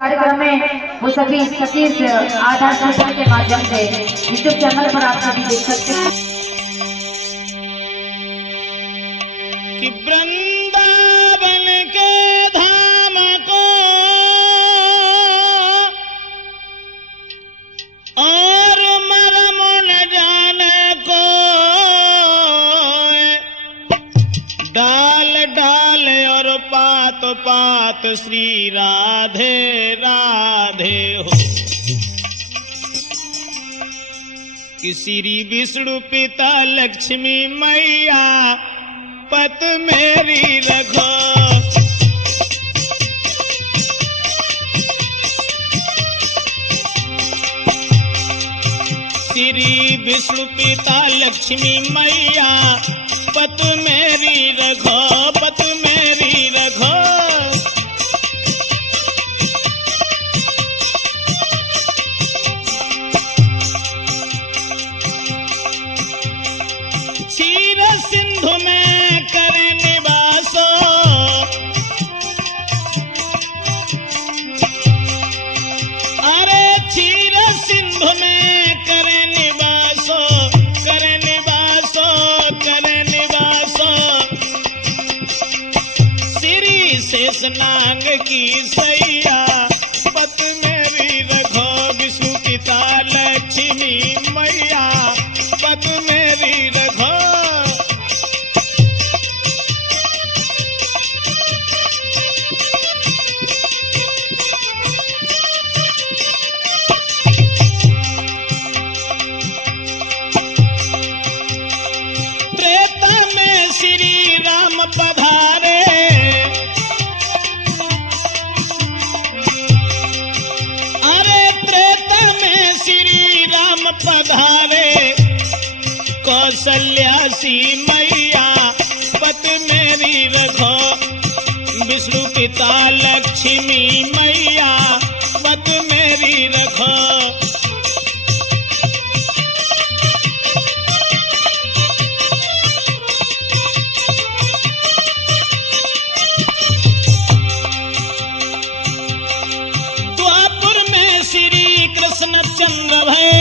कार्यक्रम में वो सभी सतीश आधार सूचना के माध्यम से यूट्यूब चैनल पर आप सभी देख सकते हैं कि वृंदावन के धाम को और मरम न जाने को डाल डाल और पात पात श्री राधे राधे हो कि श्री विष्णु पिता लक्ष्मी मैया पत मेरी रखो श्री विष्णु पिता लक्ष्मी मैया पत मेरी रखो पत मेरी रखो क्षीर सिंधु में करे निवासो अरे क्षीर सिंधु में करे निवासो करे निवासो करे निवासो श्री शेषनाग की सैया पत मेरी रखो विष्णु पिता लक्ष्मी मैया पत मेरी रखो त्रेता में श्री राम पधारे अरे त्रेता में श्री राम पधारे कौशल्यासी मैया पत मेरी रखो विष्णु पिता लक्ष्मी मैया पत मेरी रखो द्वापुर में श्री कृष्ण चंद्र भय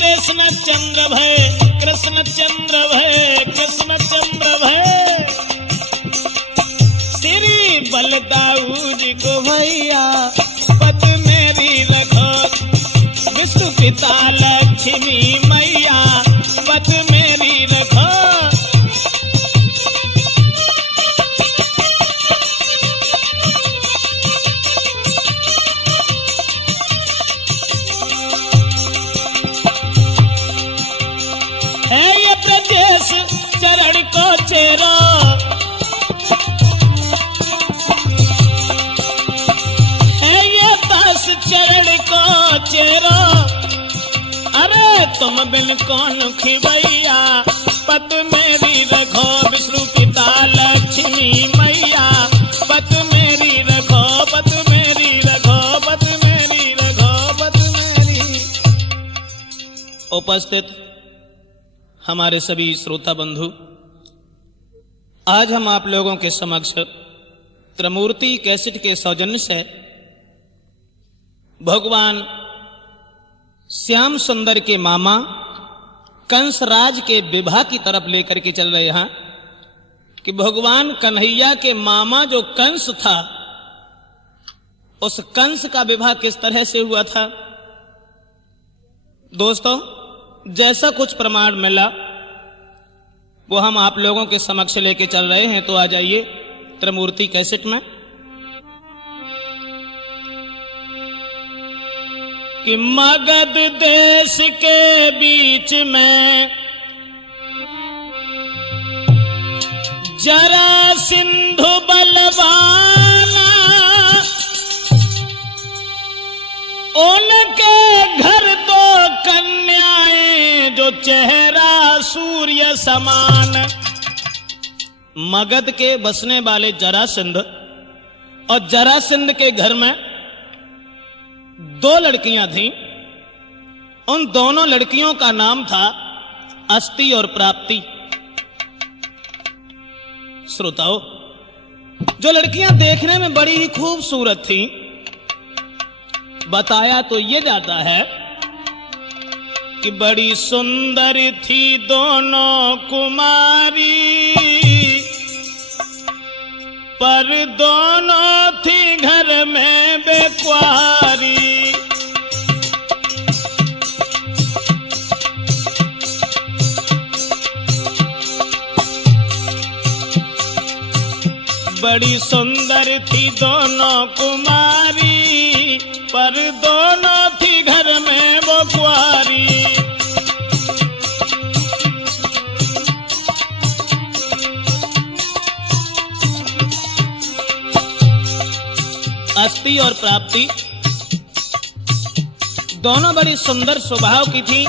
कृष्ण चंद्र भय कृष्ण चंद्र भय कृष्ण चंद्र भय श्री बलदाऊ जी को भैया पत मेरी रखो विष्णु पिता लक्ष्मी मैया पत मेरी रखो है ये प्रदेश चरण को चेरो है ये 10 चरण को चेरो अरे तुम बिन कौन खिवैया पत मेरी रखो विष्णु पिता लक्ष्मी मैया पत मेरी रखो पत मेरी रखो पत मेरी रखो पत मेरी। उपस्थित हमारे सभी श्रोता बंधु, आज हम आप लोगों के समक्ष त्रिमूर्ति कैसेट के सौजन्य से भगवान श्याम सुंदर के मामा कंसराज के विवाह की तरफ लेकर के चल रहे हैं कि भगवान कन्हैया के मामा जो कंस था उस कंस का विवाह किस तरह से हुआ था। दोस्तों, जैसा कुछ प्रमाण मिला वो हम आप लोगों के समक्ष लेके चल रहे हैं, तो आ जाइए त्रिमूर्ति कैसेट में। कि मगध देश के बीच में जरा सिंधु बलवाना उनके घर दो कन्याएं जो चेहरा सूर्य समान। मगध के बसने वाले जरासंध और जरासंध के घर में 2 लड़कियां थीं। उन दोनों लड़कियों का नाम था अस्ति और प्राप्ति। श्रोताओं, जो लड़कियां देखने में बड़ी ही खूबसूरत थी, बताया तो ये जाता है कि बड़ी सुंदर थी दोनों कुमारी, पर दोनों थी घर में बेकुआरी। बड़ी सुंदर थी दोनों कुमारी, पर दोनों थी घर में वो कुआरी। अस्थि और प्राप्ति दोनों बड़ी सुंदर स्वभाव की थी।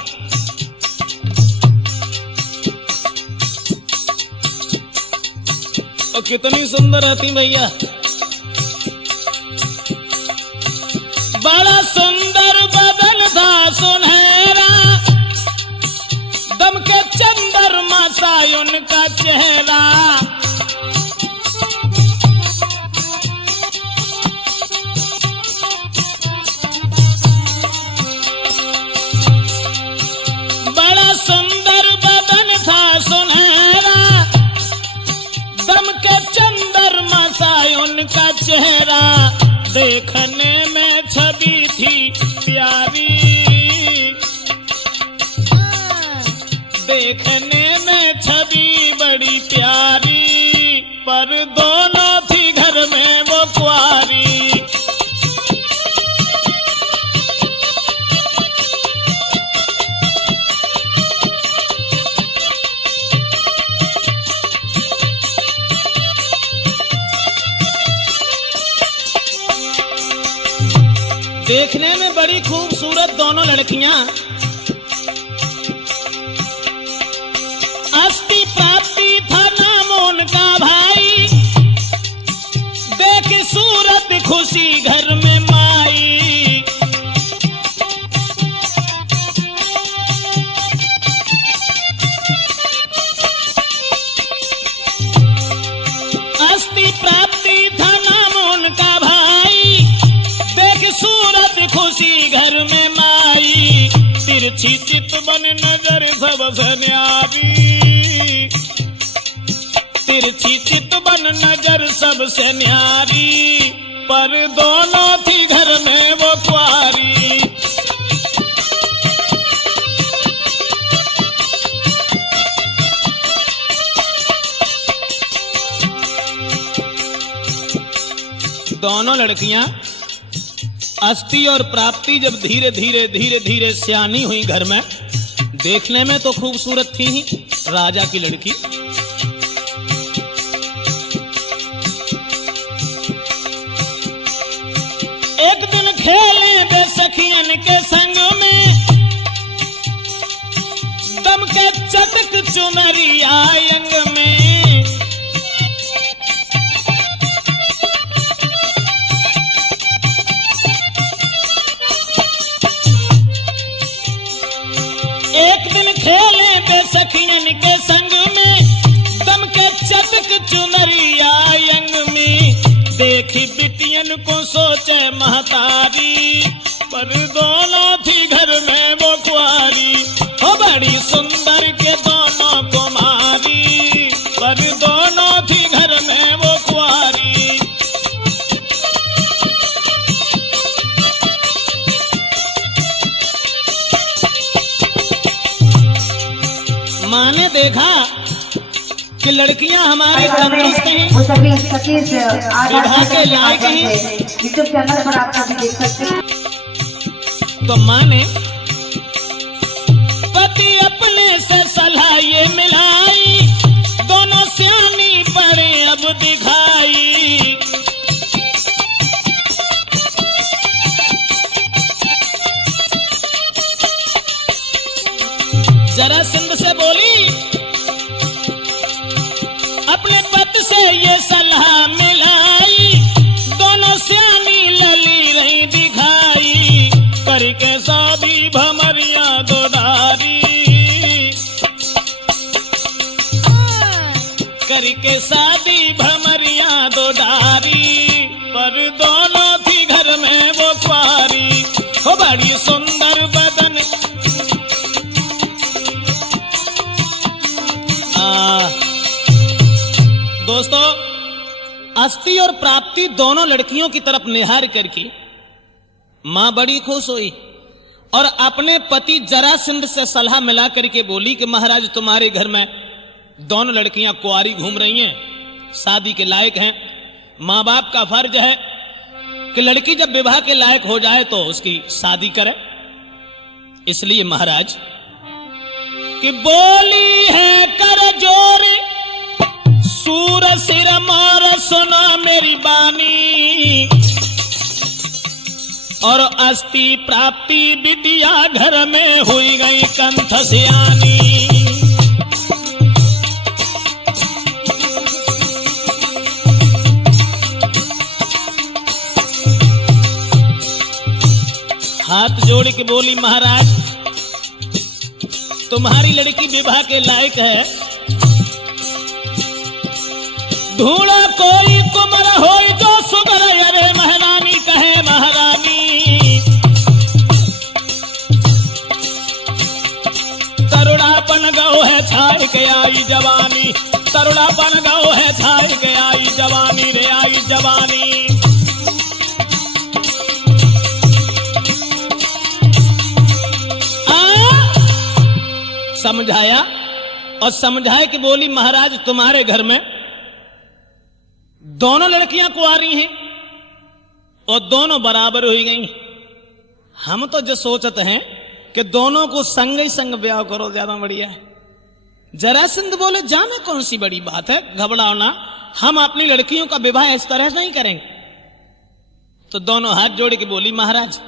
और कितनी सुंदर रहती भैया, बड़ा सुंदर बदन था सुनहरा, दम के चंद्रमा सा उनका चेहरा। बड़ा सुंदर बदन था सुनहरा, दम के चंद्रमा सा उनका चेहरा। देखने में छवि थी प्यारी, देखने में छवि बड़ी प्यारी, पर दोनों थी घर में वो कुआरी। देखने में बड़ी खूबसूरत दोनों लड़कियां, अस्थि प्राप्ति था नाम उनका भाई, देख सूरत खुशी घर में माई। अस्थि प्राप्ति था नाम उनका भाई, देख सूरत खुशी घर में माई। तिरछी चितवन नजर सबसे न्यारी, तिरछी चितवन नजर सबसे न्यारी, पर दोनों थी घर में वो कुआरी। दोनों लड़कियां अस्थि और प्राप्ति जब धीरे धीरे धीरे धीरे सियानी हुई घर में, देखने में तो खूबसूरत थी ही, राजा की लड़की। एक दिन खेले बे सखियन के संग में, दम के चटक चुनरिया अंग में। एक दिन खेले बे सखियन के संग में, दम के चटक चुनरिया अंग में। देखी बिटियन को सोचे महतारी, पर दोनों थी घर में वो कुआरी। हो बड़ी सुंदर के दोनों कुमारी, पर दोनों थी घर में वो कुआरी। माँ ने देखा कि लड़कियां हमारी तंदुरुस्त हैं, वो सभी सतीश आधार विवाह के के लायक माध्यम हैं। से यूट्यूब चैनल पर आप सभी देख सकते हैं। तो माँ ने पति अपने से सलाह ये मिलाई, दोनों सियानी पड़े अब दिखाई। जरासंध से बोली, अपने पति से ये सलाह मिलाई, दोनों सियानी लली रही दिखाई। करके सादी भमरिया दो डारी, करके शादी भमरिया दो डारी, पर दोनों थी घर में वो कुंवारी, हो बड़ी सुंदर बदन। दोस्तों, अस्थि और प्राप्ति दोनों लड़कियों की तरफ निहार करके मां बड़ी खुश हुई और अपने पति जरासंध से सलाह मिला करके बोली कि महाराज, तुम्हारे घर में दोनों लड़कियां कुंवारी घूम रही हैं, शादी के लायक हैं। मां बाप का फर्ज है कि लड़की जब विवाह के लायक हो जाए तो उसकी शादी करे। इसलिए महाराज कि बोली है कर जोर सूर सिर मोर सुनो मेरी बानी, और अस्थि प्राप्ति विद्या घर में हुई गई कंठ सियानी। हाथ जोड़ के बोली, महाराज तुम्हारी लड़की विवाह के लायक है, ढूंढा कोई कुमर हो जो सुगर, अरे महारानी कहे महारानी। तरुणापन गौ है छाई के आई जवानी, तरुणापन गौ है छाई के आई जवानी रे आई जवानी। समझाया और समझाए कि बोली, महाराज तुम्हारे घर में दोनों लड़कियां कुंवारी हैं और दोनों बराबर हो गई। हम तो जो सोचते हैं कि दोनों को संग ही संग ब्याह करो, ज्यादा बढ़िया है। जरासंध बोले, जाने कौन सी बड़ी बात है, घबराओ ना, हम अपनी लड़कियों का विवाह इस तरह नहीं करेंगे। तो दोनों हाथ जोड़ के बोली, महाराज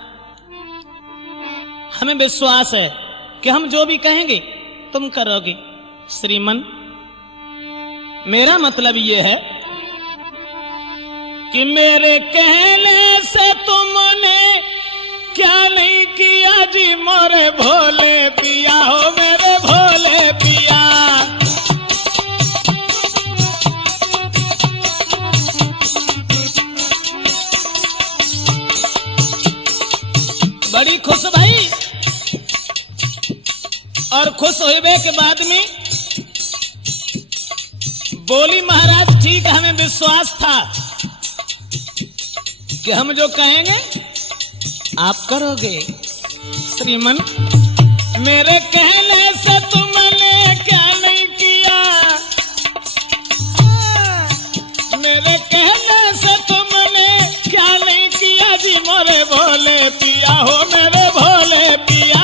हमें विश्वास है कि हम जो भी कहेंगे तुम करोगे। श्रीमन, मेरा मतलब यह है कि मेरे कहने से तुमने क्या नहीं किया जी मोरे भोले पिया, हो मेरे भोले पिया। बड़ी खुश भाई, और खुश होने के बाद में बोली, महाराज ठीक, हमें विश्वास था कि हम जो कहेंगे आप करोगे। श्रीमन, मेरे कहने से तुमने क्या नहीं किया, मेरे कहने से तुमने क्या नहीं किया जी मोरे भोले पिया, हो मेरे भोले पिया।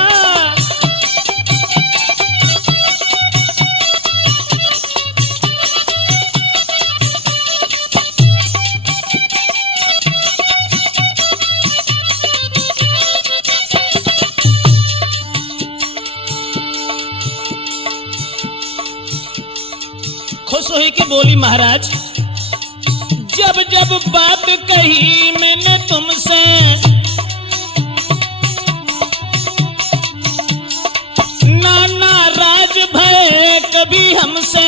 खुश हुई कि बोली, महाराज जब जब बात कही मैंने तुमसे, नाना राज भय कभी हमसे,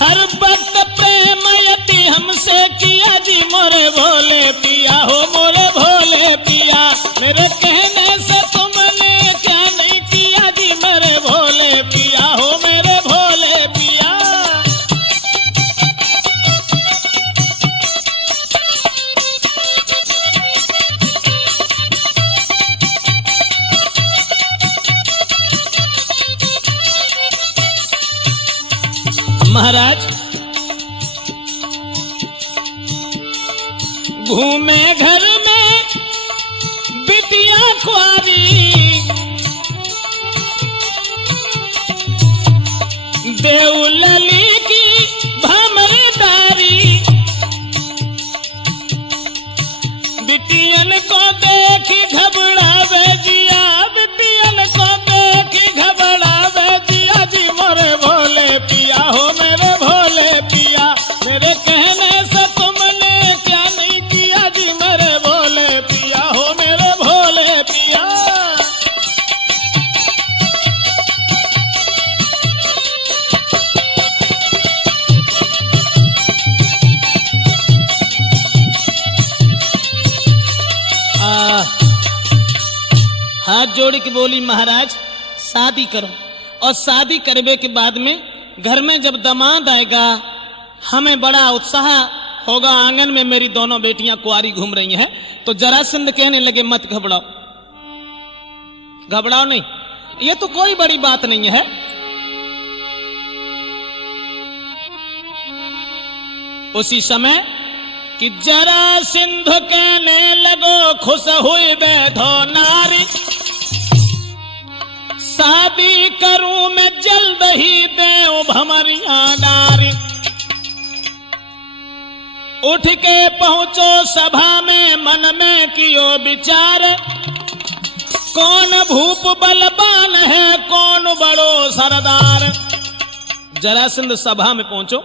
हर वक्त प्रेम यति हमसे किया जी मोरे भोले पिया, हो मोरे भोले पिया। मेरे कहने से तुमने क्या नहीं किया जी मेरे भोले पिया, हो मेरे भोले पिया। महाराज घूमे घर में बिटिया कुंवारी, देवलली की भमरदारी, बिटियन को देखी घबरावे जिया, बिटियन को देखी घबरावे जिया जी मोरे भोले पिया, हो मेरे भोले पिया। मेरे कहने से तुमने क्या नहीं किया जी मेरे भोले पिया, हो मेरे भोले पिया। जोड़ के बोली महाराज शादी करो, और शादी करने के बाद में घर में जब दामाद आएगा हमें बड़ा उत्साह होगा, आंगन में मेरी दोनों बेटियां कुंवारी घूम रही हैं। तो जरासंध कहने लगे मत घबराओ, घबराओ नहीं, ये तो कोई बड़ी बात नहीं है। उसी समय कि जरासंध कहने लगो खुश हुई बैठो नारी, शादी करूं मैं जल्द ही देव भमरिया नारी। उठ के पहुंचो सभा में मन में कियो विचार, कौन भूप बलवान है कौन बड़ो सरदार। जरासंध सभा में पहुंचो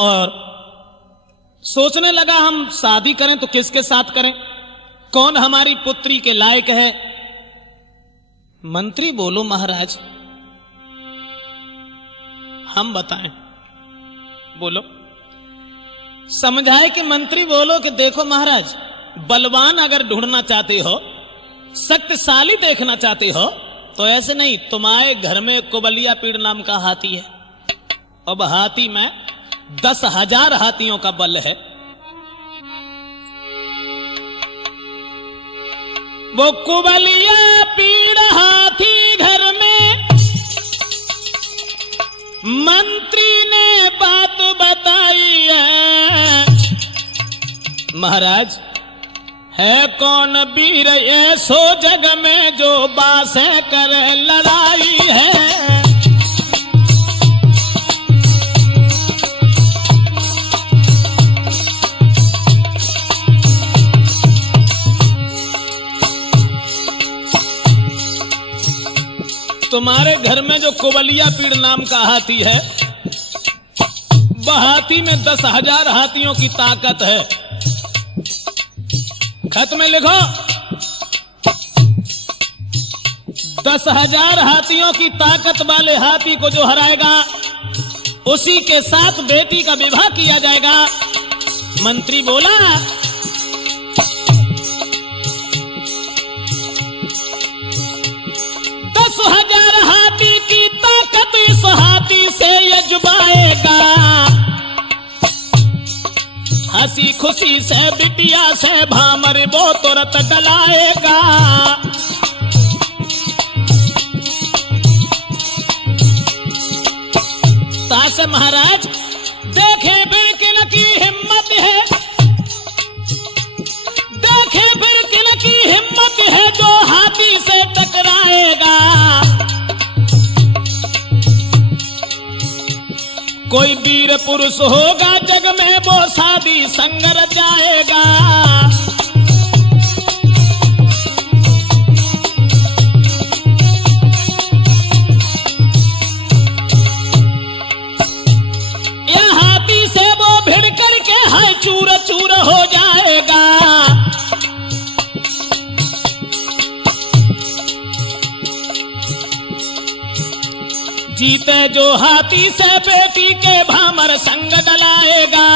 और सोचने लगा हम शादी करें तो किसके साथ करें, कौन हमारी पुत्री के लायक है। मंत्री बोलो महाराज हम बताएं, बोलो। समझाए कि मंत्री बोलो कि देखो महाराज, बलवान अगर ढूंढना चाहते हो, शक्तिशाली देखना चाहते हो तो ऐसे नहीं, तुम्हारे घर में कुबलिया पीड़ नाम का हाथी है। अब हाथी में 10,000 हाथियों का बल है। वो कुबलिया पीड़ हाथी घर में मंत्री ने बात बताई है। महाराज है कौन वीर ऐसो जग में जो बासे कर लड़ाई है। तुम्हारे घर में जो कुबलिया पीड़ नाम का हाथी है, वह हाथी में 10,000 हाथियों की ताकत है। खत में लिखो 10,000 हाथियों की ताकत वाले हाथी को जो हराएगा उसी के साथ बेटी का विवाह किया जाएगा। मंत्री बोला 10,000 हाथी की ताकत इस हाथी से यजबाएगा। हंसी खुशी से बिटिया से भामर वो तुरंत गलाएगा। ताश महाराज देखे फिर किन की हिम्मत है, देखे फिर किन की हिम्मत है जो हाथी से टकराएगा। कोई वीर पुरुष होगा जग में वो शादी संग रचाएगा। यह हाथी से वो भिड़ करके है चूर चूर हो जाएगा। जीते जो हाथी से बेटी के भामर संग डलाएगा।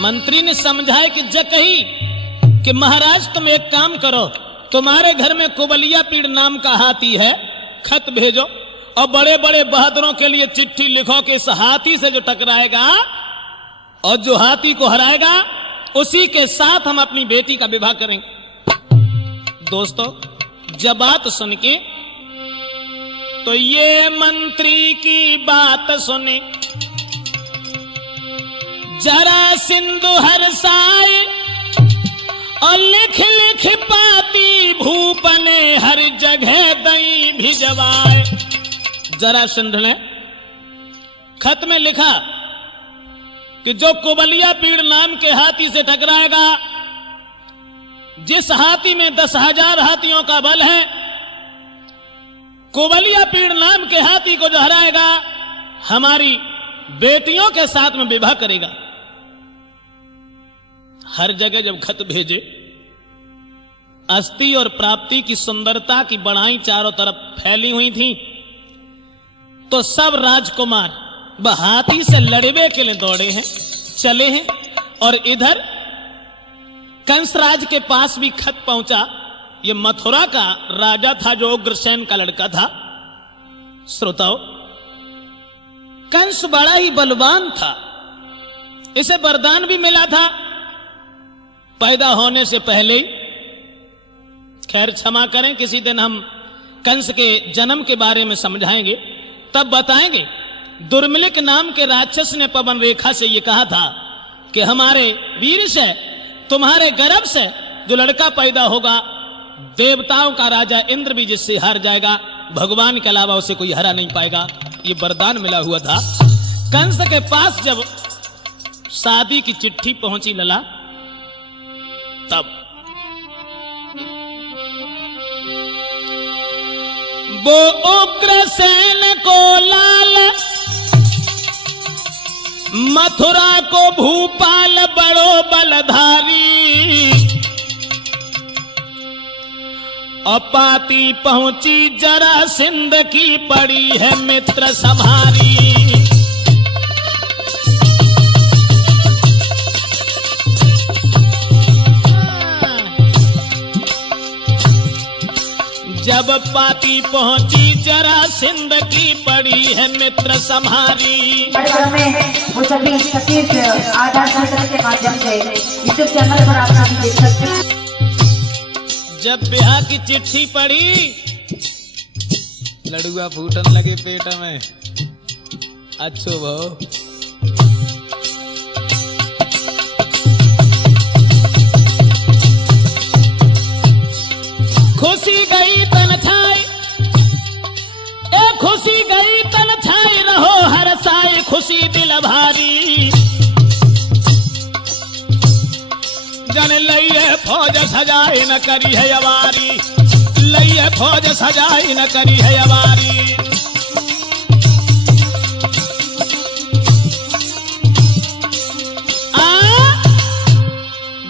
मंत्री ने समझाया कि जकही कि महाराज तुम एक काम करो, तुम्हारे घर में कुबलिया पीड़ नाम का हाथी है, खत भेजो और बड़े बड़े बहादुरों के लिए चिट्ठी लिखो कि इस हाथी से जो टकराएगा और जो हाथी को हराएगा उसी के साथ हम अपनी बेटी का विवाह करेंगे। दोस्तों जब बात सुन के तो ये मंत्री की बात सुनी जरासंध हर्षाए और लिख लिख पाती भूप ने हर जगह दई भिजवाए। जरासंध ने खत में लिखा कि जो कुबलिया पीड़ नाम के हाथी से टकराएगा, जिस हाथी में 10,000 हाथियों का बल है, कुबलिया पीड़ नाम के हाथी को जो हराएगा हमारी बेटियों के साथ में विवाह करेगा। हर जगह जब खत भेजे, अस्थि और प्राप्ति की सुंदरता की बढ़ाई चारों तरफ फैली हुई थी, तो सब राजकुमार वह हाथी से लड़ने के लिए दौड़े हैं, चले हैं। और इधर कंसराज के पास भी खत पहुंचा। ये मथुरा का राजा था जो उग्रसेन का लड़का था। श्रोताओ, कंस बड़ा ही बलवान था। इसे वरदान भी मिला था पैदा होने से पहले ही। खैर क्षमा करें, किसी दिन हम कंस के जन्म के बारे में समझाएंगे, तब बताएंगे। दुर्मिलिक नाम के राक्षस ने पवन रेखा से यह कहा था कि हमारे वीर से, तुम्हारे गर्भ से जो लड़का पैदा होगा, देवताओं का राजा इंद्र भी जिससे हार जाएगा, भगवान के अलावा उसे कोई हरा नहीं पाएगा। ये वरदान मिला हुआ था। कंस के पास जब शादी की चिट्ठी पहुंची लला, तब वो उग्रसेन को लाल, मथुरा को भूपाल बड़ो बलधारी। अपाती पहुंची जरासिंध की, पड़ी है मित्र संहारी। जब पाती पहुंची जरासिंध की, पड़ी है मित्र संहारी। में वो सभी सतीश आधार सूचना के माध्यम से यूट्यूब चैनल पर आप सभी देख सकते हैं। जब ब्याह की चिट्ठी पड़ी, लड़ुआ फूटन लगे पेट में। अच्छो भाव खुशी गई तन छाई, ए खुशी गई तन छाई, रहो हर साई खुशी दिल भारी। जन लइए फौज सजाई न करी है अवारी, लइए फौज सजाई न करी है अवारी।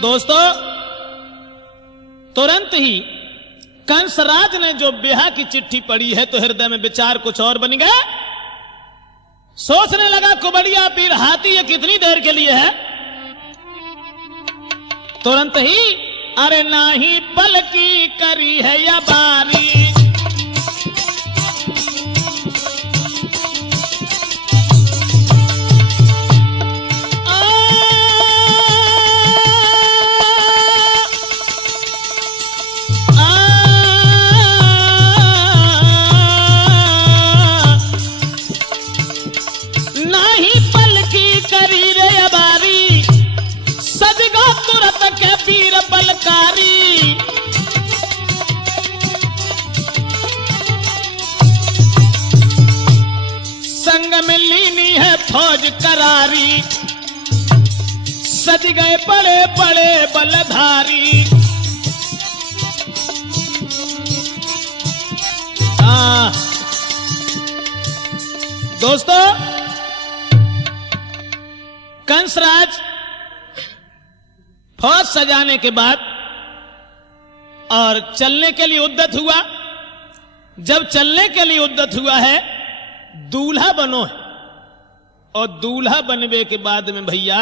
दोस्तों, तुरंत ही कंसराज ने जो ब्याह की चिट्ठी पढ़ी है तो हृदय में विचार कुछ और बन गए। सोचने लगा, कुबड़िया पीर हाथी ये कितनी देर के लिए है। तुरंत ही अरे नाही पलकी करी है या बारी। संग में लीनी है फौज करारी, सज गए बड़े बड़े बलधारी। दोस्तों, कंसराज फौज सजाने के बाद और चलने के लिए उद्यत हुआ। जब चलने के लिए उद्यत हुआ है, दूल्हा बनो है। और दूल्हा बनने के बाद में भैया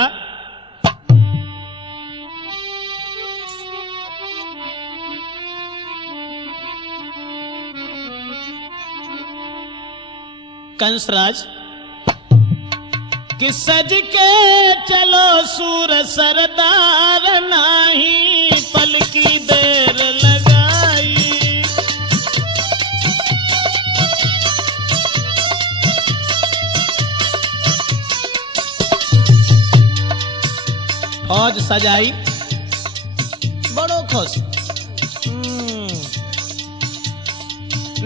कंसराज कि सज के चलो सूर सरदार, नाही पल की देर लगाई। फौज सजाई, बड़ो खुश।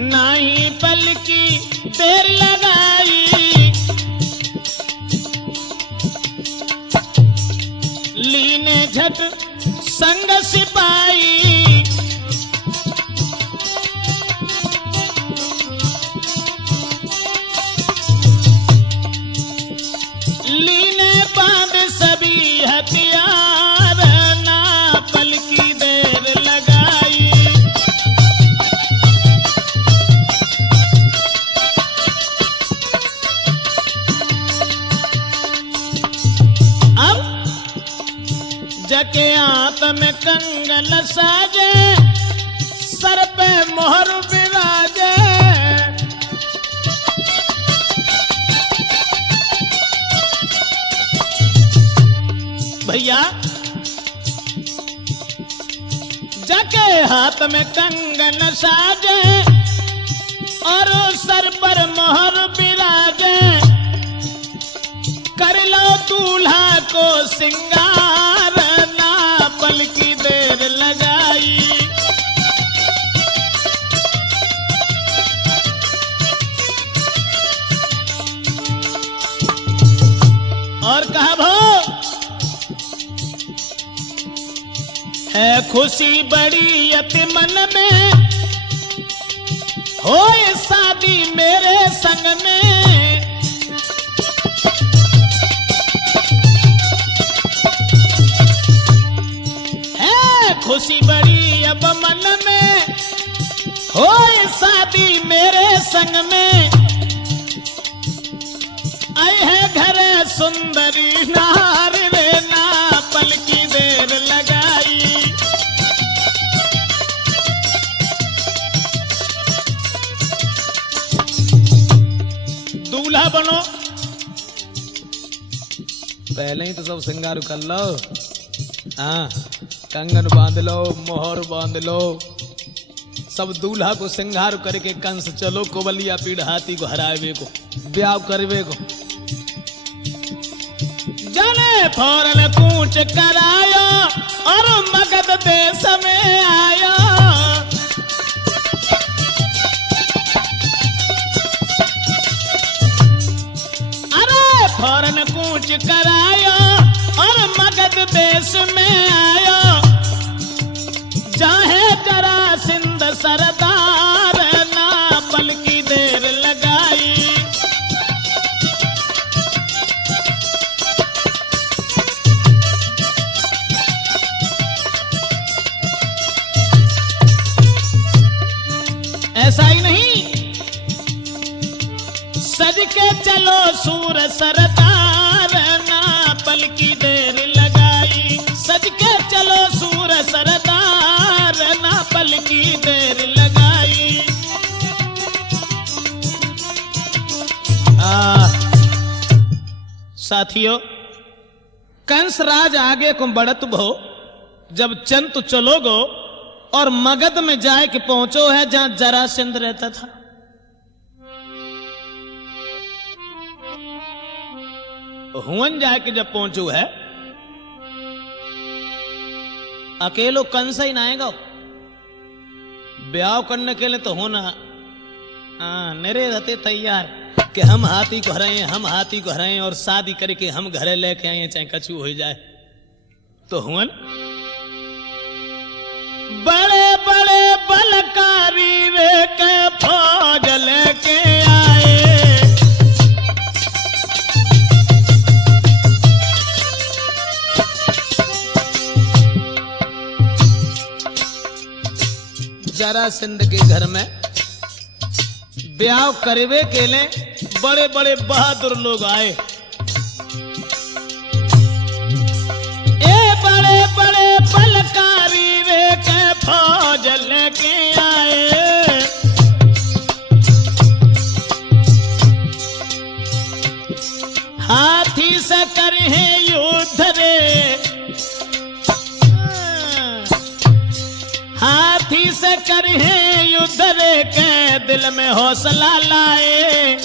नाही पल की देर लगाई, लीने झट संग सिपाही। लीने बांध सभी हथियार, ना पल की देर लगाई। जके हाथ में कंगन साजे, सर पे मोहर विराजे। भैया जके हाथ में कंगन साजे और सर पर मोहर विराजे, कर लो दूल्हा को सिंगार, ना पल की देर लगाई। और कहा भो है खुशी बड़ी अति मन में, होए शादी मेरे संग में। खुशी बड़ी अब मन में, होए शादी मेरे संग में। आए है घर सुंदरी नार रे, ना पल की देर लगाई। दूल्हा बनो, पहले ही तो सब श्रृंगार कर लो। हाँ, कंगन बांध लो, मोहर बांध लो, सब दूल्हा को श्रृंगार करके कंस चलो कोबलिया पीड़ हाथी को हरावे को, ब्याह करवे को। जाने फौरन कूच करायो और मगध देश में आयो। अरे फौरन कूच करायो और मगध देश में आयो, चाहे जरासिंध सरदार, ना पल की देर लगाई। ऐसा ही नहीं, सज के चलो सूर सरदार, ना पल की देर लगाई। सज के चलो सूर सरदार, ना पल की देर लगाई। साथियों, कंस राज आगे को बढ़त भो, जब चंतु चलोगो और मगध में जाए कि पहुंचो है जहां जरासंध रहता था। हुवन जाए कि जब पहुंचू है, अकेलो कंस ही ना आएगा, ब्याह करने के लिए तो होना मेरे रहते तैयार कि हम हाथी को हराएं, हम हाथी को हराएं और शादी करके हम घरे लेके आए, चाहे कछु हो जाए। तो हुवन बड़े बड़े बलकारी वे के फौज लेके आए। जरासंध के घर में ब्याह करवे के लिए बड़े बड़े बहादुर लोग आए। ए बड़े बड़े बलकारी वे के फौज लेके आए। हाथी से करे युद्ध रे, हाथी से करे युद्ध रे के दिल में हौसला लाए।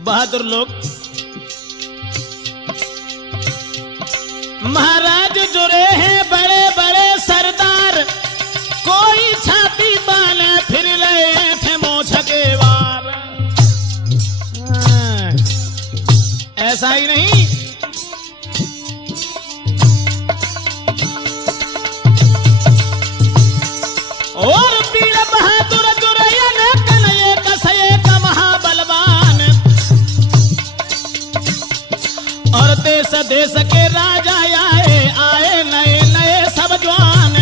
बहादुर लोग महाराज जुड़े हैं बड़े बड़े सरदार, कोई छाती बाले फिर रहे थे मोछ के वार। ऐसा ही नहीं, और वीर बहादुर जुरयन कन्हैया कसये का महाबलवान, और देश देश के राजा आए आए नए नए सब जवान।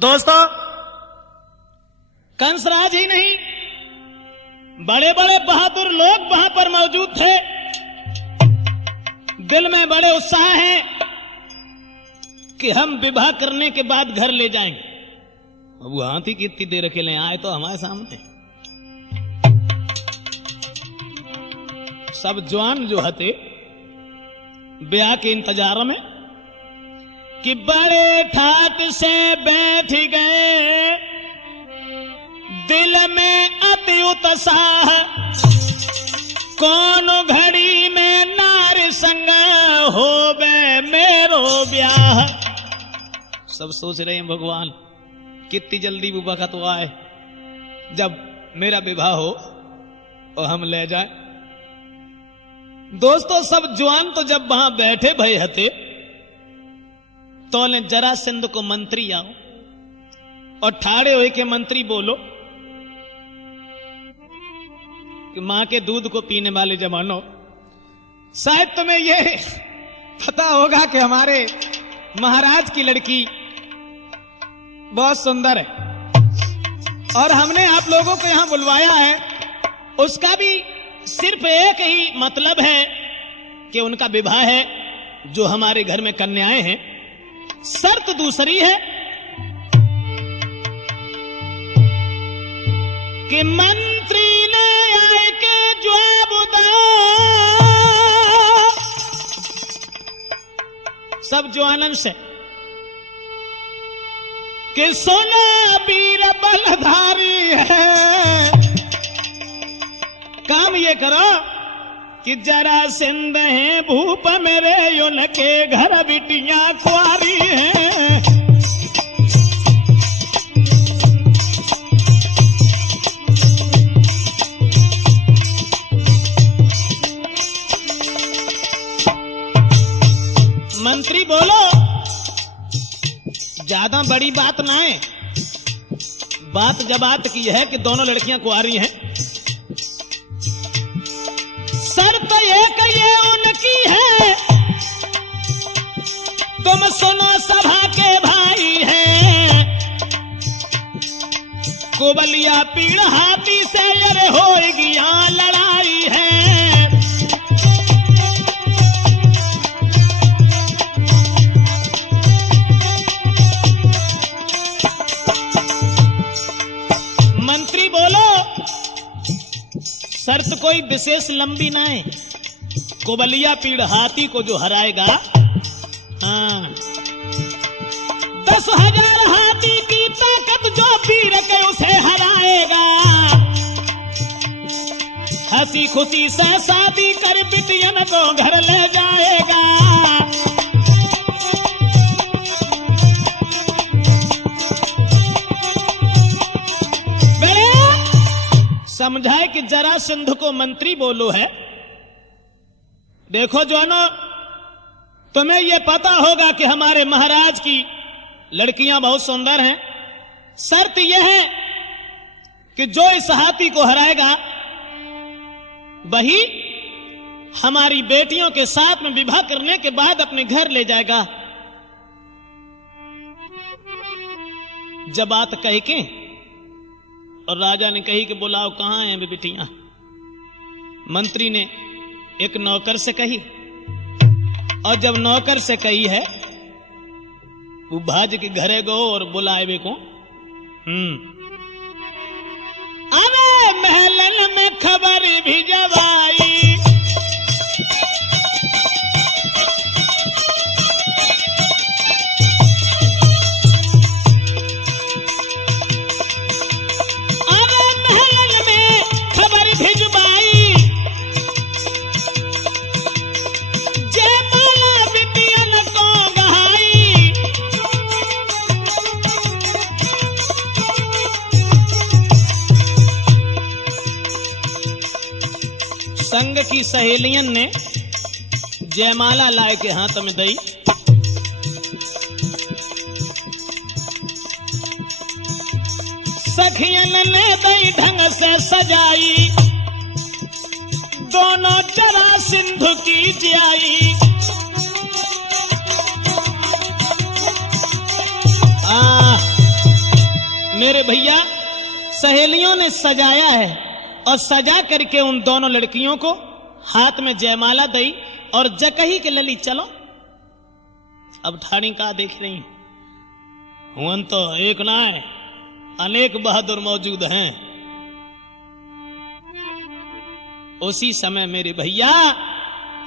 दोस्तों, कंसराज ही नहीं, बड़े बड़े बहादुर लोग वहां पर मौजूद थे। दिल में बड़े उत्साह है कि हम विवाह करने के बाद घर ले जाएंगे। अब वो हाथी की इतनी देर अकेले आए तो हमारे सामने सब जवान जो हते ब्याह के इंतजार में कि बड़े ठाट से बैठ गए, दिल में अति उत्साह, कौन घड़ी में नारी संग होवे मेरो ब्याह। सब सोच रहे हैं भगवान कितनी जल्दी वो वक्त तो आए जब मेरा विवाह हो और हम ले जाए। दोस्तों, सब जवान तो जब वहां बैठे भय हते तो ने जरासंध को मंत्री आओ और ठाड़े हुए के मंत्री बोलो कि मां के दूध को पीने वाले जवानों, शायद तुम्हें यह पता होगा कि हमारे महाराज की लड़की बहुत सुंदर है और हमने आप लोगों को यहां बुलवाया है। उसका भी सिर्फ एक ही मतलब है कि उनका विवाह है, जो हमारे घर में कन्याएं हैं। शर्त दूसरी है कि मंत्री ने आए के जवाब दो। सब जो आनंद से कि सोना वीर बलधारी है, काम ये करो कि जरासंध है भूप मेरे, उनके घर बिटियां कुंवारी हैं। मंत्री बोलो, ज्यादा बड़ी बात ना है, बात जब बात की है कि दोनों लड़कियां कुंवारी हैं। शर्त एक ये उनकी है, तुम सुनो सभा के भाई हैं, कोबलिया पीड़ हाथी से अरे होएगी यहाँ लड़ाई है। मंत्री बोलो, शर्त कोई विशेष लंबी ना है, कोबलिया पीड़ हाथी को जो हराएगा, हाँ 10,000 हाथी की ताकत जो पीर के उसे हराएगा, हंसी खुशी से शादी कर बिटियन को घर ले जाएगा। समझाए कि जरासंध को मंत्री बोलो है, देखो जवानों, तुम्हें यह पता होगा कि हमारे महाराज की लड़कियां बहुत सुंदर हैं। शर्त यह है कि जो इस हाथी को हराएगा वही हमारी बेटियों के साथ में विवाह करने के बाद अपने घर ले जाएगा। जब बात कह के और राजा ने कही कि बुलाओ कहां हैं बिटियां, मंत्री ने एक नौकर से कही और जब नौकर से कही है वो भाज के घरे गो और बुलाए को। अरे महलन में खबर भी जवाई, संग की सहेलियन ने जयमाला लाए के हाथ में दई, सखियन ने दई ढंग से सजाई, दोनों जरासंध की जियाई। मेरे भैया सहेलियों ने सजाया है और सजा करके उन दोनों लड़कियों को हाथ में जयमाला दी और जकही के लली चलो। अब ठाणी का देख रही हुन तो एक ना है, अनेक बहादुर मौजूद हैं। उसी समय मेरे भैया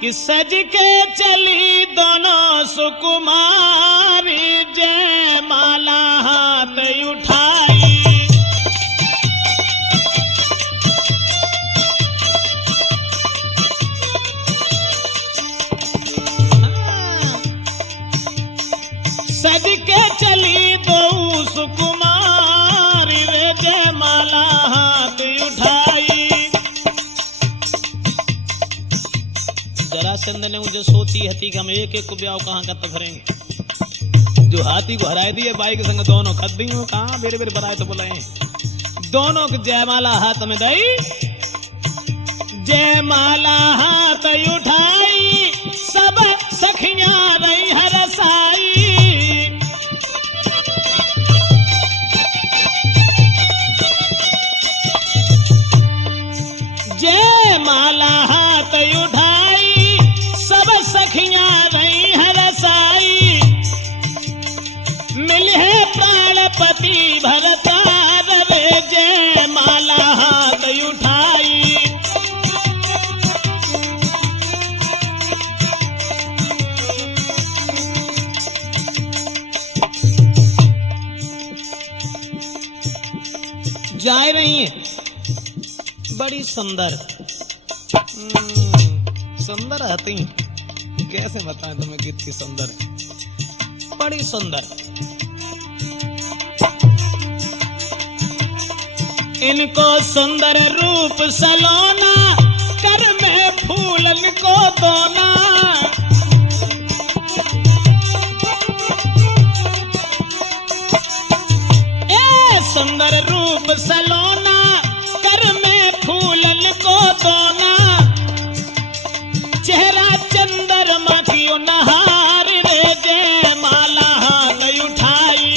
कि सज के चली दोनों सुकुमारी, जयमाला हाथ उठाई। सज के चली दो सुकुमारी रे, जयमाला हाथ उठाई। जरासंध ने मुझे सोची हती कि हम एक एक को ब्याह कहाँ का करेंगे। जो हाथी को हराए दिए बाई के संग दोनों खद्दी हो, कहाँ बेरे बेरे बनाए तो बुलाए। दोनों की जयमाला हाथ में दई, जयमाला हाथ उठाई, सब सखियां रही हरसाई। जयमाला हाथ उठाई, सब सखियां रही हरसाई। मिल है प्राणपति भरतार रे, जयमाला हाथ उठाई। जा रही है बड़ी सुंदर सुंदर आती, कैसे बताएं तुम्हें कितनी सुंदर, बड़ी सुंदर। इनको सुंदर रूप सलोना, कर में फूलन को दोना। ए सुंदर रूप सलोना, कर में फूलन को दोना। चेहरा चंद्रमा की नहार रे, जयमाला हाथ उठाई।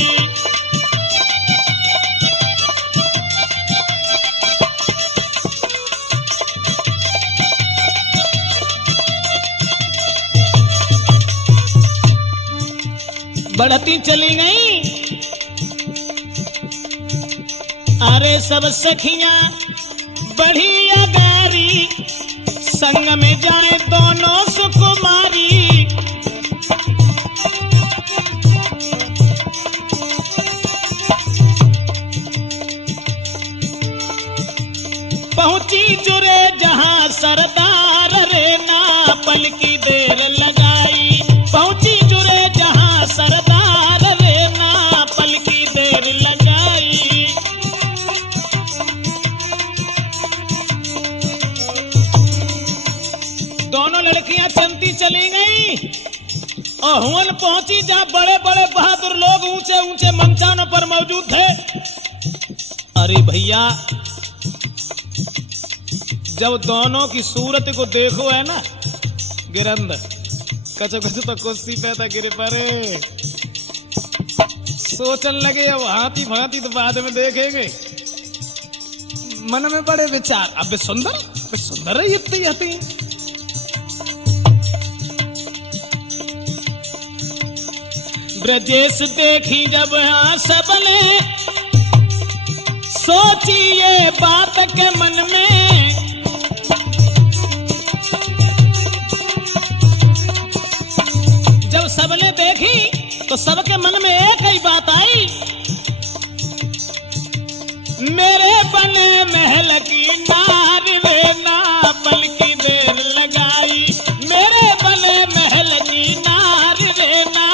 बढ़ती चली गई, अरे सब सखियां बढ़ी अगारी, संग में जाए दोनों सुकुमारी। पहुंची जुरे जहां सरदार रे, ना पल की देर लगाई। पहुंची जुरे जहां सरदार रे, ना पल की देर लगाई। दोनों लड़कियां चलती चली गई और हुन पहुंची जहां बड़े बड़े बहादुर लोग ऊंचे ऊंचे मंचानों पर मौजूद थे। अरे भैया जब दोनों की सूरत को देखो है ना, गिरंद कचो कचो तो कुर्सी पे था गिरे परे। सोचने लगे अब हाथी भांति तो बाद में देखेंगे। मन में बड़े विचार, अब सुंदर है इतनी हती। ब्रजेश देखी जब यहाँ सबने, सोची ये बात के मन में। जब सबने देखी तो सबके मन में एक ही बात आई, मेरे बने महल की नारी रे, ना पल की देर लगाई। मेरे बने महल की नारी रे, ना।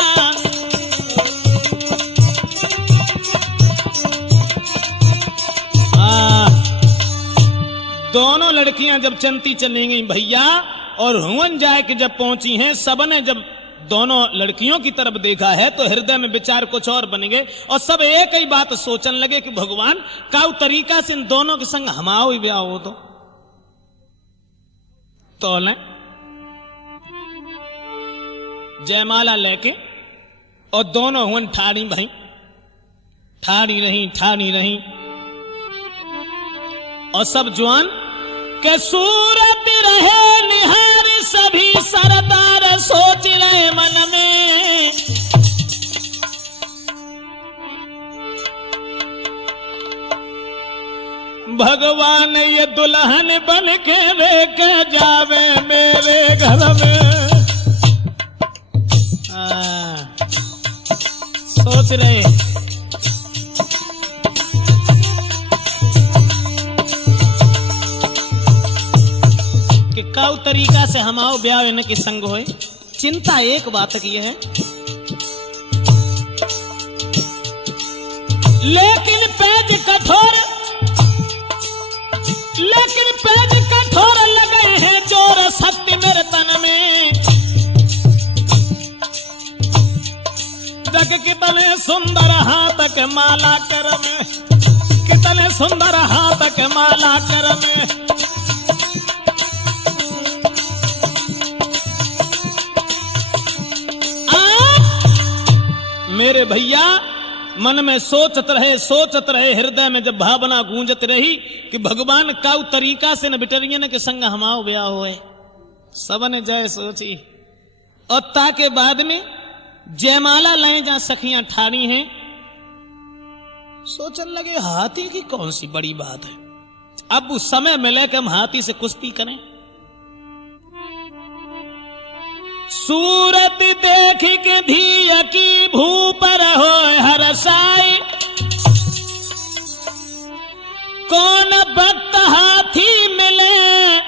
दोनों लड़कियां जब चलती चली गई भैया, और हुवन जाए कि जब पहुंची हैं, सबने जब दोनों लड़कियों की तरफ देखा है तो हृदय में विचार कुछ और बन गए और सब एक ही बात सोचने लगे कि भगवान काउ तरीका से इन दोनों के संग हमाओ ही ब्याह हो तो ले जयमाला लेके और दोनों हुन ठाड़ी भाई ठाड़ी रही और सब जवान के सूरत रहे निहार, सभी सरदार सोच रहे मन में, भगवान ये दुल्हन बन के लेके जावे मेरे घर में। सोच रहे कि कौ तरीका से हम आओ ब्याह न के संग होए। चिंता एक बात की है, लेकिन पेज कठोर लगे हैं जोर शक्ति मेरे तन में। जग कितने सुंदर हाथ के माला कर में, कितने सुंदर हाथ के माला कर में। मेरे भैया मन में सोचत रहे हृदय में जब भावना गूंजत रही कि भगवान काउ तरीका से न बिटरियन के संग हमाओ ब्याह होए। सबने जय सोची और ताके बाद में जयमाला लाए जहां सखियां ठाड़ी हैं। सोचने लगे हाथी की कौन सी बड़ी बात है, अब उस समय मिले कि हम हाथी से कुश्ती करें। सूरत देख के धिया की भूपर हो हरसाई, कौन भक्त हाथी मिले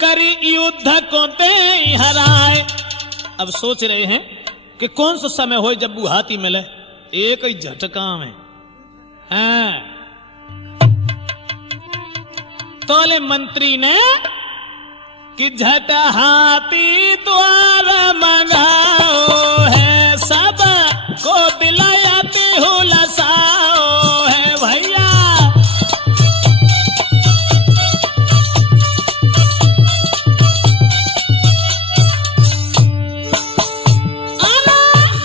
कर युद्ध को दे हराए। अब सोच रहे हैं कि कौन सा समय हो जब वो हाथी मिले, एक ही झटका में। तोले मंत्री ने कि झट हाथी द्वारा मंगाओ है, सब को दिलायाती हूँ लसाओ है भैया।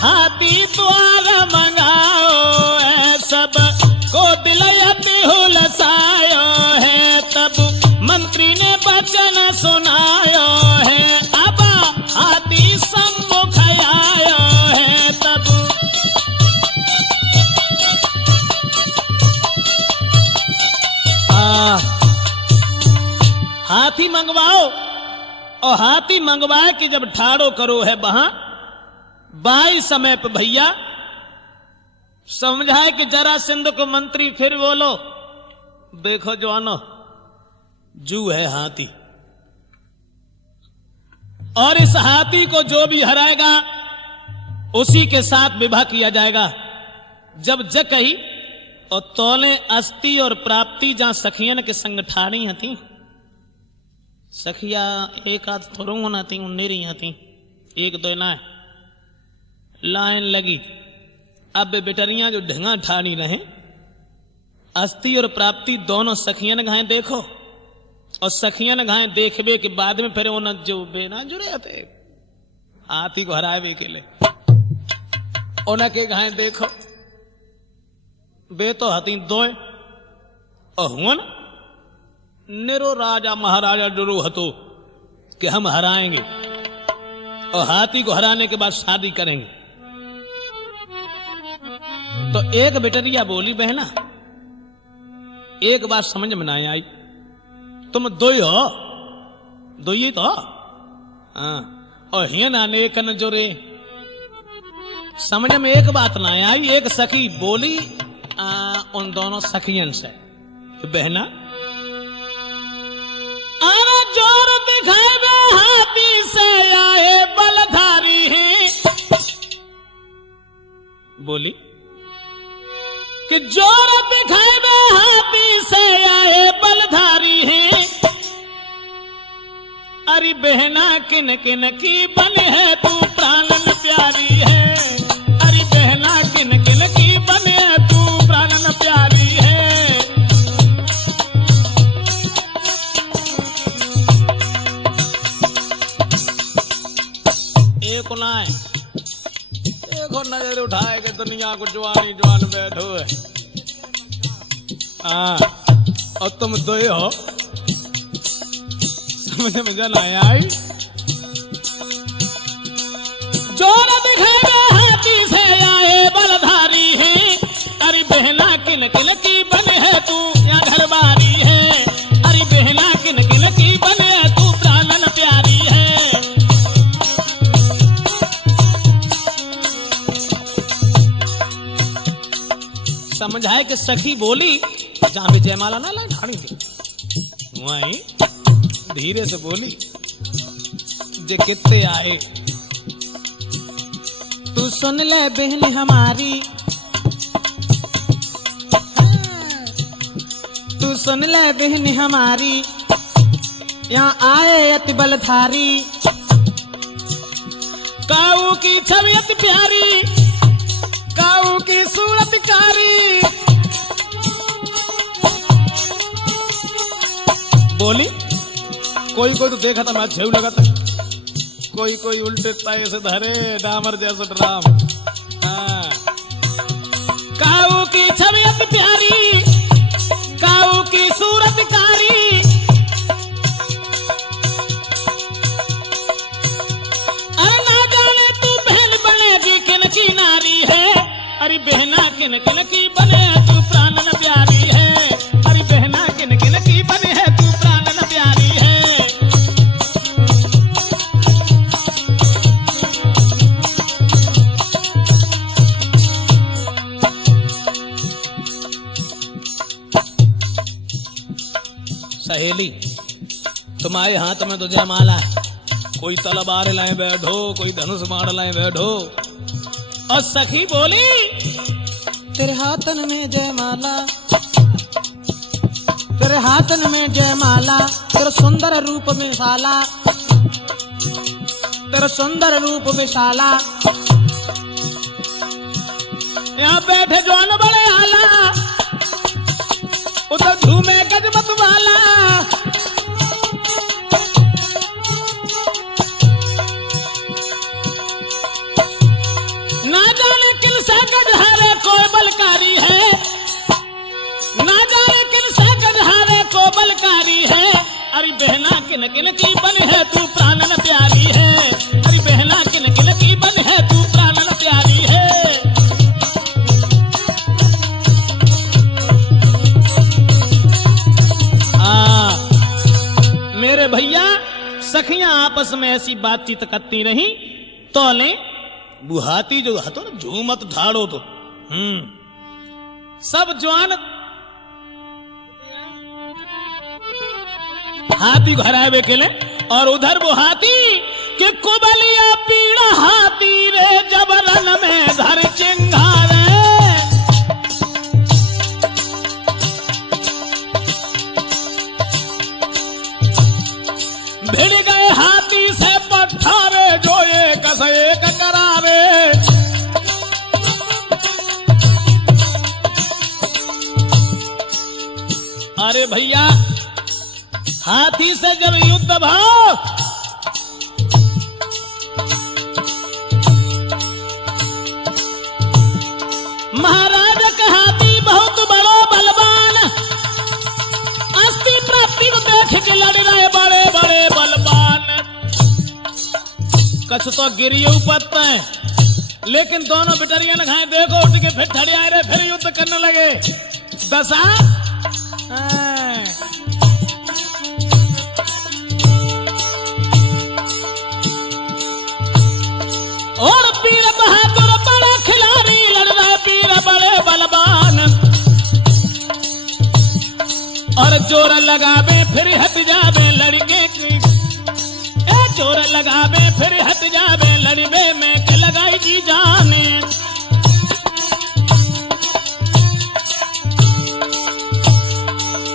हाथी द्वारा मंगाओ है, सब को दिलायाती हूँ लसायो है। तब मंत्री ने वचन सुनायो है, अब हाथी सम्मुख आयो है। तब हाथी मंगवाओ, और हाथी मंगवाए कि जब ठाड़ो करो है वहां बाई समय पे भैया समझाए कि जरा सिंध को मंत्री फिर बोलो, देखो जवानो जू है हाथी, और इस हाथी को जो भी हराएगा उसी के साथ विवाह किया जाएगा। जब जग कही और तौले अस्ति और प्राप्ति जहां सखियन के संग ठाड़ी हती, सखिया एक आध थोड़ो होना थी, उन्नेरी हती, एक दो ना लाइन लगी। अब बेटरियां जो ढंगा ठाड़ी रहे, अस्ति और प्राप्ति दोनों सखियन गाय देखो, और सखियन गाय देखबे के बाद में फिर उन जो बेना जुड़े थे हाथी को हराए के लिए उनके गाय देखो, बे तो हाथी दोए और हुआ ना निरो राजा महाराजा डरो हतो कि हम हराएंगे और हाथी को हराने के बाद शादी करेंगे। तो एक बेटरिया बोली बहना एक बात समझ में ना आई, तुम दो ही हो, दो ही तो हाँ, और हिय नाने कन जोरे। समझ में एक बात ना आई। एक सखी बोली उन दोनों सखियन से, बहना अरे जोर दिखाए वे हाथी से आए बलधारी हैं। बोली कि जोर दिखाए वे हाथी से आए बलधारी हैं। अरे बहना किन किन की बन है तू प्राणन प्यारी है। अरे बहना किन किन की बन है तू प्राणन प्यारी है। एक नजर उठाए है कि दुनिया को जवानी जवान बैठो है। और तुम दो हो, समझ में जन आया। जोर दिखावे हाथी से आए बलधारी है, अरे बहना किन किन की बने है तू या घर बारी है, अरे बहना किन किन की बने है तू प्राणन प्यारी है। समझाए कि सखी बोली जहां भी जयमाला ना लाए ढाणी के वहीं धीरे से बोली जे कितने आए तू सुन ले बहन हमारी, तू सुन ले बहन हमारी, यहाँ आए अति बलधारी, काऊ की छवि अति प्यारी, काऊ की सूरत कारी। बोली कोई कोई तो देखा था मैं झेव लगा था, कोई कोई उल्टे ताए से धरे डामर जैसा ड्राम। काऊ की छवि अति प्यारी, काऊ की सूरत कारी, अरे ना जाने तू बहन बनेगी किन की नारी है, अरे बहना किन किन की बने तू प्राणन प्यारी है, अरे बहना किन किन की बने है तू प्राणन प्यारी है। सहेली तुम्हारे हाथ में तो जयमाला है, कोई तलवार लाए बैठो, कोई धनुष बाण लाए बैठो। और सखी बोली तेरे हाथन में जयमाला, तेरे हाथन में जयमाला, तेरे सुंदर रूप में शाला, तेरे सुंदर रूप में शाला, यहाँ बैठे जवान बड़े आला, उधर झूमे गजमत वाला। ना जाने किन सा गजहारे कोई बलकारी है, ना जाने किन सा गजहारे को बलकारी है, अरे बहना किन किन की बन है तू प्राणन प्यारी है, अरे बहना किन किन की बन है तू प्राणन प्यारी है। मेरे भैया सखियां आपस में ऐसी बातचीत करती रही, तो ले बुहाती जो हतो ना झूमत ढाड़ो तो सब जवान हाथी घरावे के लिए, और उधर वो हाथी के कुबलिया पीड़ा हाथी रे जबरन में धर चिंगारे। भिड़ गए हाथी से पत्थरे जो एक से एक करावे। अरे भैया हाथी से जब युद्ध भाव, महाराज का हाथी बहुत बड़ो बलवान, अस्थि प्राप्ति को देख के लड़ रहे बड़े बड़े बलवान। कछ तो गिरियो पत्ते, लेकिन दोनों बिटरिया खाए देखो उठ के फिर ठड़े आए रहे, फिर युद्ध करने लगे। दशा और पीर बहादुर बड़े खिलाड़ी लड़ रहे, पीर बड़े बलवान, और जोर लगावे फिर हट जावे लड़के की, जोर लगावे फिर हट जावे लड़बे में के लगाई जी जाने।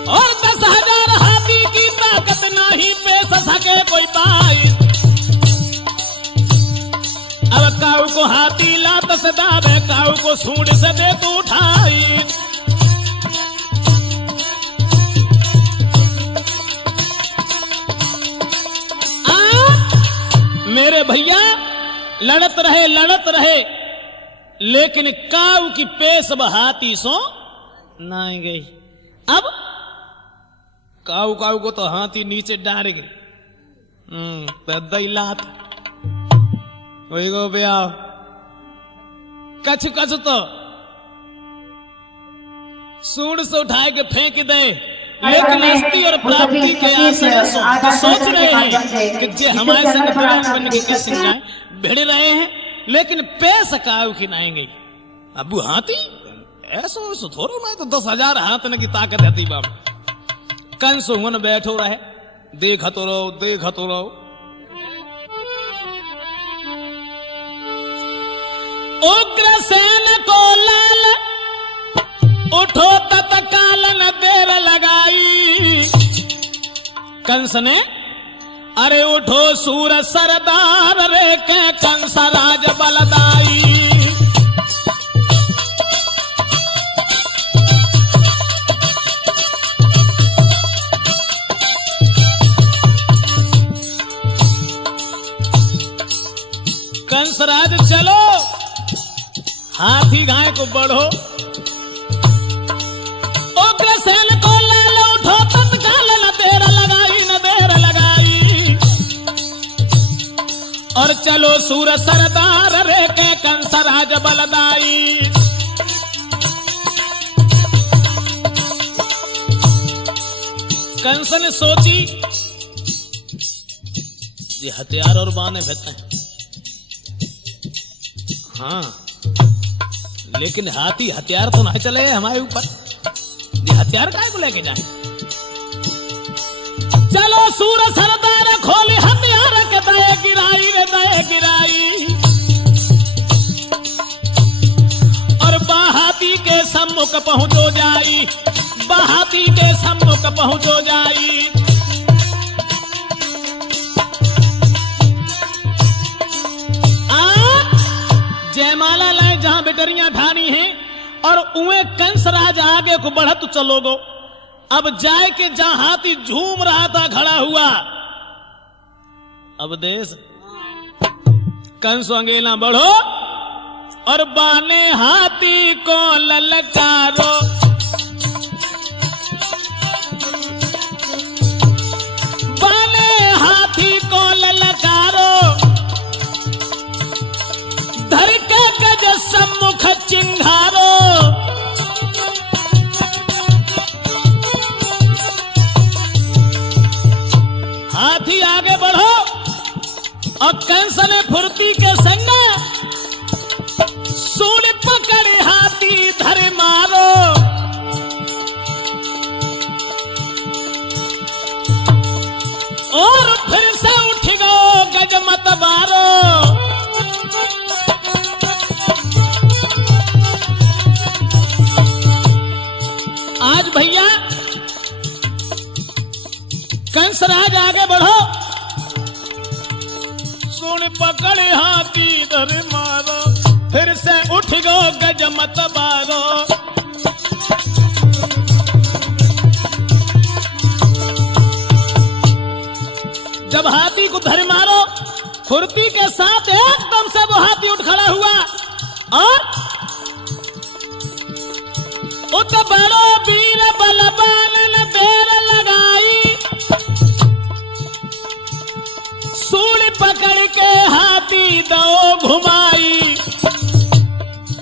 और 10,000 हाथी की ताकत नहीं पेश सके कोई पाई। अब काऊ को हाथी लात से दावे, काऊ को सूंड से दे तू उठाई। मेरे भैया लड़त रहे लेकिन काऊ की पेश हाथी सो नहीं गई। अब काऊ काऊ को तो हाथी नीचे डाल गई। लात वही गो ब्याह कछ कछ तो सूंड से उठा के फेंक दे, लेकिन हस्ती और प्राप्ति के आशय सोच रहे हैं कि जे हमारे संग बन के कैसे जाए, भिड़ रहे हैं, लेकिन पैस काऊ की नहीं गई। अबू हाथी ऐसो थोड़ो ना, तो 10,000 हाथ न की ताकत है बाबू। कंस हुन बैठो रहे, देखतो रहो देखतो रहो। उग्रसेन को लाल उठो तत्काल न देर लगाई। कंस ने अरे उठो सूर सरदार रे के कंस राज बलदाई। कंस राज चलो, हाथी गाय को बढ़ो। उग्रसेन को लाल उठो तत्काल न देर लगाई, न देर लगाई। और चलो सूर सरदार रे के कंस राज बलदाई। कंस ने सोची ये हथियार और बाने भेजते हैं, हाँ, लेकिन हाथी हथियार तो नहीं चले हमारे ऊपर, ये हथियार काहे को लेके जाए। चलो सूर सरदार खोली हथियार के दए गिराई रे दए गिराई। और बहाती के सम्मुख पहुंचो जाई, बहाती के सम्मुख पहुंचो जाई। जयमाला लाए जहां बेटरियां ठानी हैं, और उए कंसराज आगे को बढ़त चलोगो। अब जाए के जहां हाथी झूम रहा था खड़ा हुआ, अब देश कंस अंगेला बढ़ो और बाने हाथी को ललकारो। बाने हाथी को ललकारो, धर के गज सम्मुख चिंघारो। हाथी आगे बढ़ो और कंस ने फुर्ती के संग सूंड पकड़ हाथी धर मारो। और फिर से उठ गो गज मत बारो। आज भैया कंसराज आगे बढ़ो, सुन पकड़े हाथी धर मारो। फिर से उठ गो गज मत बारो। जब हाथी को धर मारो, फुर्ती के साथ एकदम से वो हाथी उठ खड़ा हुआ और उठ बड़ो वीर बलवान न देर लगाई। सूंड पकड़ के हाथी दो घुमाई।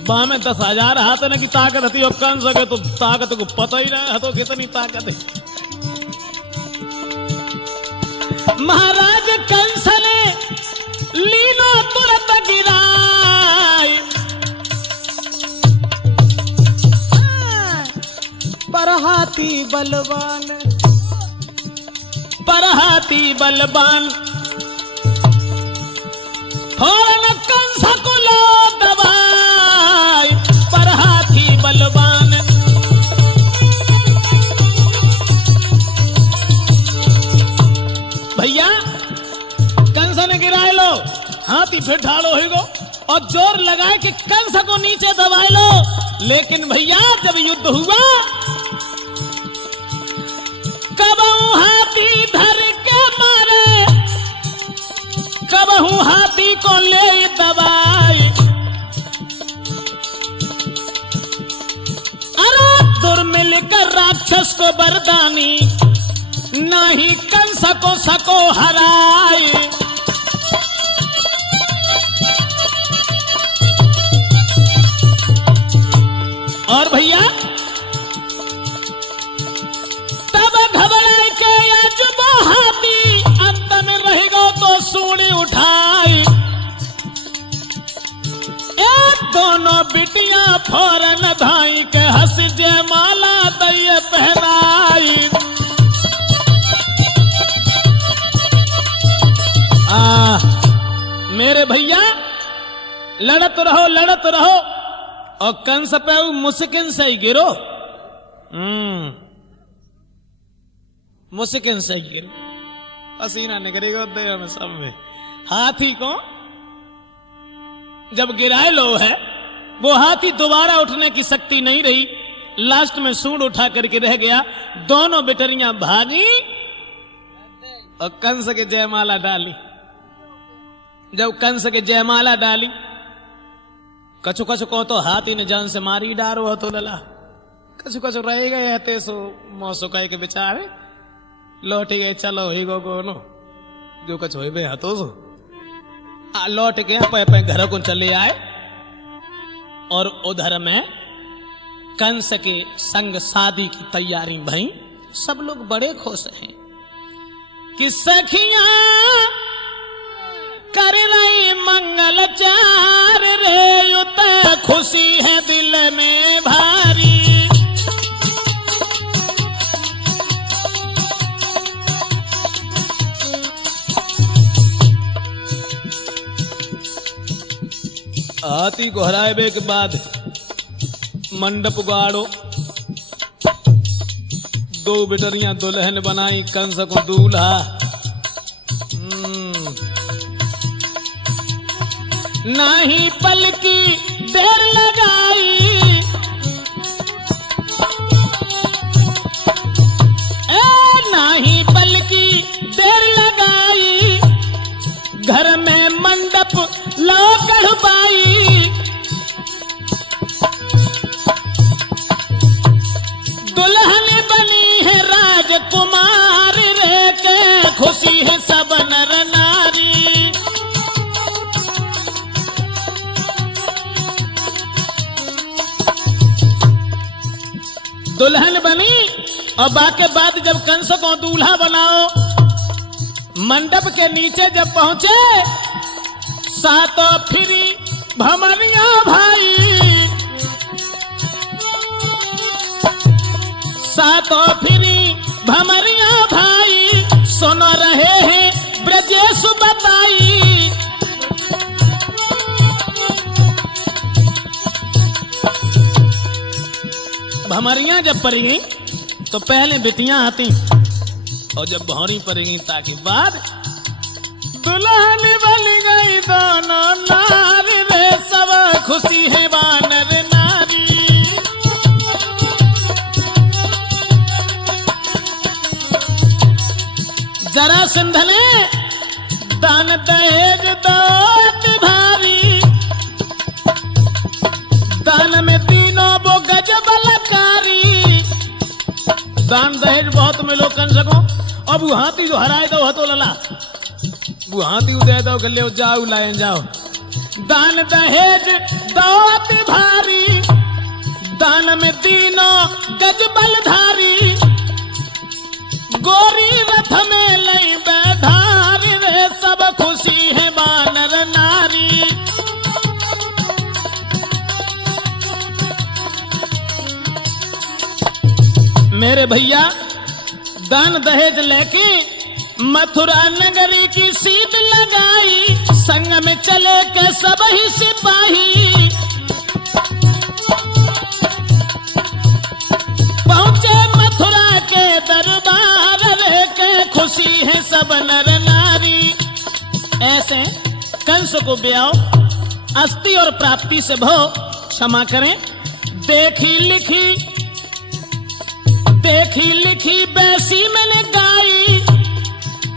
बाह में 10,000 हाथ न की ताकत थी, और कंस के तो ताकत को पता ही नहीं तो कितनी ताकत है। महाराज कंस ने लीनो तुरंत गिराई। पर हाथी बलवान, पर हाथी बलवान, फौरन कंस को लो दबाई। पर हाथी बलवान, भैया कंस ने गिराए लो, हाथी फिर ठाड़ो हो गो और जोर लगाए कि कंस को नीचे दबाए लो। लेकिन भैया जब युद्ध हुआ, कबहू हाथी धर के मारे, कबहू हाथी को ले दबाई। राक्षस को बरदानी, नाही कंस को सको हराए। और भैया तब घबराए के अजबो हाथी, अंत में रह गो तो सूली उठाई। दोनों बिटियां फौरन धाई के हंस जयमाला दई पहनाई। मेरे भैया लड़त रहो और कंस पे मुस्किन से ही गिरो। मुस्किन से ही गिरो, पसीना निकलेगा देह में सब में। हाथी को जब गिराए लो है, वो हाथी दोबारा उठने की शक्ति नहीं रही, लास्ट में सूंड उठा करके रह गया। दोनों बेटरियां भागी और कंस के जयमाला डाली। जब कंस के जयमाला डाली, कछु कछु को तो हाथी ने जान से मारी डारो तो लला, कछु कछु रह गए थे सो मौसो कह के बेचारे लौट गए। चलो ही गो नो जो कछु हो हतो सो लौट के पे घर को चले आए। और उधर में कंस के संग शादी की तैयारी भई। सब लोग बड़े खुश हैं कि सखियां कर रही मंगलचार रे, युत खुशी है दिल में भारी। हाथी को हराए के बाद मंडप गाड़ो, दो बेटरियां दुल्हन बनाई, कंस को दूल्हा। नाही पल की देर लगाई, नाही पल की देर लगाई, घर में मंडप लो कढ़पाई। दुल्हन बनी है राजकुमार रे, के खुशी है सब नर नारी। दुल्हन बनी और बाके बाद जब कंस को दूल्हा बनाओ, मंडप के नीचे जब पहुंचे, सातों फिरी भमरिया भाई, सातों फिरी भमरिया भाई, सुन रहे हैं ब्रजेश बताई। भमरियां जब पड़ेंगी तो पहले बेटियां आती, और जब भौरी पड़ेंगी ताकि बाद दुल्हन बन गई दोनों नारी रे, सब खुशी है वानर नारी। जरासंध ने दान दहेज दौलत भारी, दान में तीनों वो गजब लकारी। दान दहेज बहुत मिलो कंस को। अब वो हाथी जो हराए दो हतो लला, वो हाथी दे दो गले जाओ लाए जाओ। दान दहेज दौलत भारी, दान में तीनों गजबल धारी। गोरी रथ में लई बैधारी रे, सब खुशी है वानर नारी। मेरे भैया दान दहेज लेके मथुरा नगरी की सीट लगाई, संग में चले के सब ही सिपाही। पहुंचे मथुरा के दरबार रे, के खुशी है सब नर नारी। ऐसे कंस को ब्याह अस्थि और प्राप्ति से भो क्षमा करें। देखी लिखी बैसी मैंने गाई,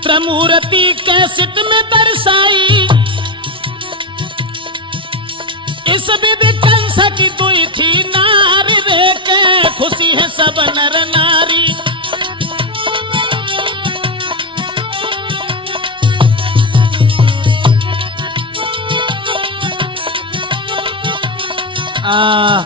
त्रमूर्ति कैसेट में दर्शाई। इस विधि कंस की दुई थी नारी रे, के खुशी है सब नर नारी। आ